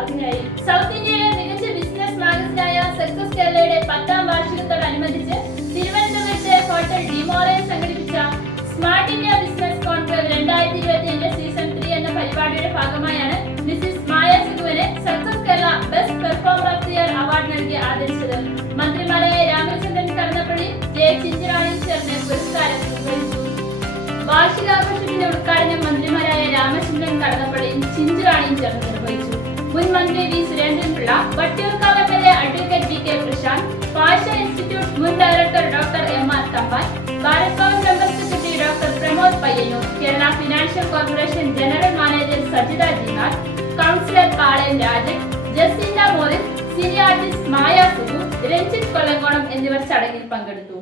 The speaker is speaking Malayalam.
അതിനായി സൗത്ത് ഇന്ത്യയിലെ മികച്ച ബിസിനസ് മാഗസിനായ സക്സസ് കേരളയുടെ പത്താം വാർഷികത്തോടനുബന്ധിച്ച് തിരുവനന്തപുരത്തെ ഹോട്ടൽ ഡിമോറയിൽ സംഘടിപ്പിച്ച സ്മാർട്ട് ഇന്ത്യ ബിസിനസ് കോൺക്ലേവ് രണ്ടായിരത്തി ഇരുപത്തി അഞ്ച് സീസൺ ത്രീ എന്ന പരിപാടിയുടെ ഭാഗമായാണ് Mrs Maya സിധുവിനെ success Kerala best performer of the year award നൽകി ആദരിച്ചത്. മന്ത്രിമാരായ രാമചന്ദ്രൻ കടന്നപ്പള്ളി ജെ ചിഞ്ചിറാണിയും ചേർന്ന് പുരസ്കാരം നിർവഹിച്ചു വാർഷികാഘോഷത്തിന്റെ ഉദ്ഘാടനം മന്ത്രിമാരായ രാമചന്ദ്രൻ കടന്നപ്പള്ളിയും ചിഞ്ചിറാണിയും ചേർന്ന് നിർവഹിച്ചു. മുൻ മന്ത്രി V. Surendran Pillai Vattiyoorkavu advocate V. K. Prashanth Bhasha institute മുൻ director doctor M. R. Thampan Bharat Bhavan member secretary doctor Pramod Payyanur Kerala financial corporation general manager Sajitha Jinath councillor Palayam Rajan Jacintha Morris cine artist Maya Subu Ranjith Kollankonam എന്നിവർ ചടങ്ങിൽ പങ്കെടുത്തു.